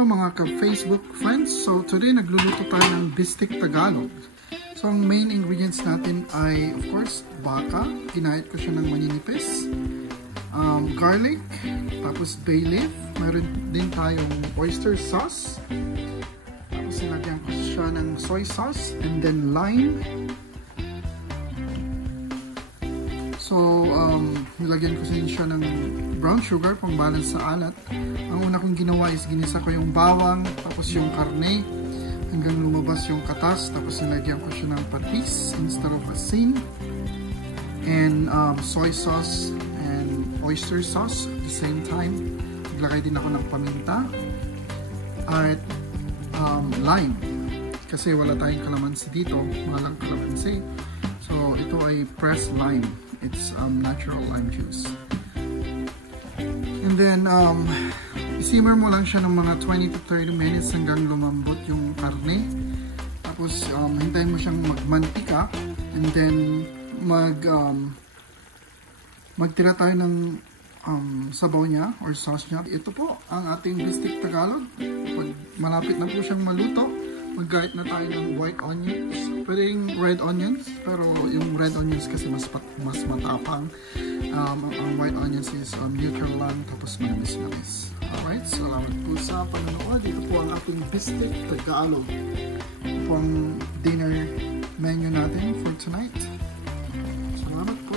po mga ka-Facebook friends. So today nagluluto tayo ng Bistek Tagalog. So ang main ingredients natin ay of course baka, ginahit ko siya ng maninipis, garlic, tapos bay leaf, meron din tayong oyster sauce, tapos nilagyan ko siya ng soy sauce, and then lime. So, nilagyan ko din siya ng brown sugar pang balance sa alat. Ang una kong ginawa is ginisa ko yung bawang, tapos yung karne, hanggang lumabas yung katas, tapos nilagyan ko siya ng patis instead of asin, and soy sauce and oyster sauce at the same time. Naglagay din ako ng paminta at lime, kasi wala tayong kalamansi dito, walang kalamansi. So, ito ay pressed lime. It's natural lime juice. And then, simmer mo lang siya ng mga 20 to 30 minutes hanggang lumambot yung karne. Tapos, hintayin mo siyang magmantika. And then, magtira tayo ng sabaw niya or sauce niya. Ito po ang ating Bistek Tagalog. Pag malapit na po siyang maluto, mag-gayat na tayo ng white onions. Pwede yung red onions, pero yung red onions kasi mas matapang. Ang white onions is neutral lang, tapos manamis-namis. Alright, salamat po sa panonood. Dito po ang ating Bistek Tagalog. Ito po ang dinner menu natin for tonight. Salamat po.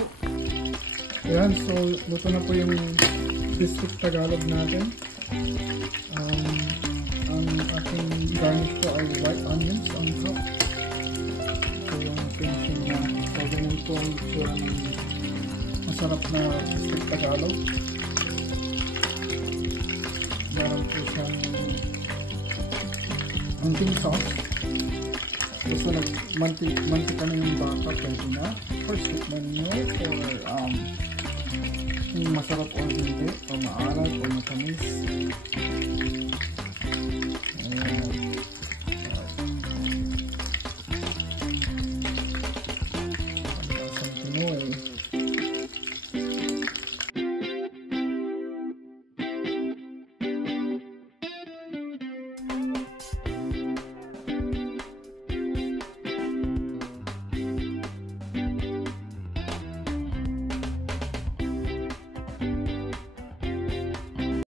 Ayan, so luto na po yung Bistek Tagalog natin. Ang ating garnish po ay white onions on top. Ito yung finishing niya. So, ganun po ang itsura ng masarap na Bistek Tagalog. Meron po siyang anting sauce. Gusto mantika na yung baka, pwede na. First, tikman nyo for yung masarap o hindi, o maalat o matamis.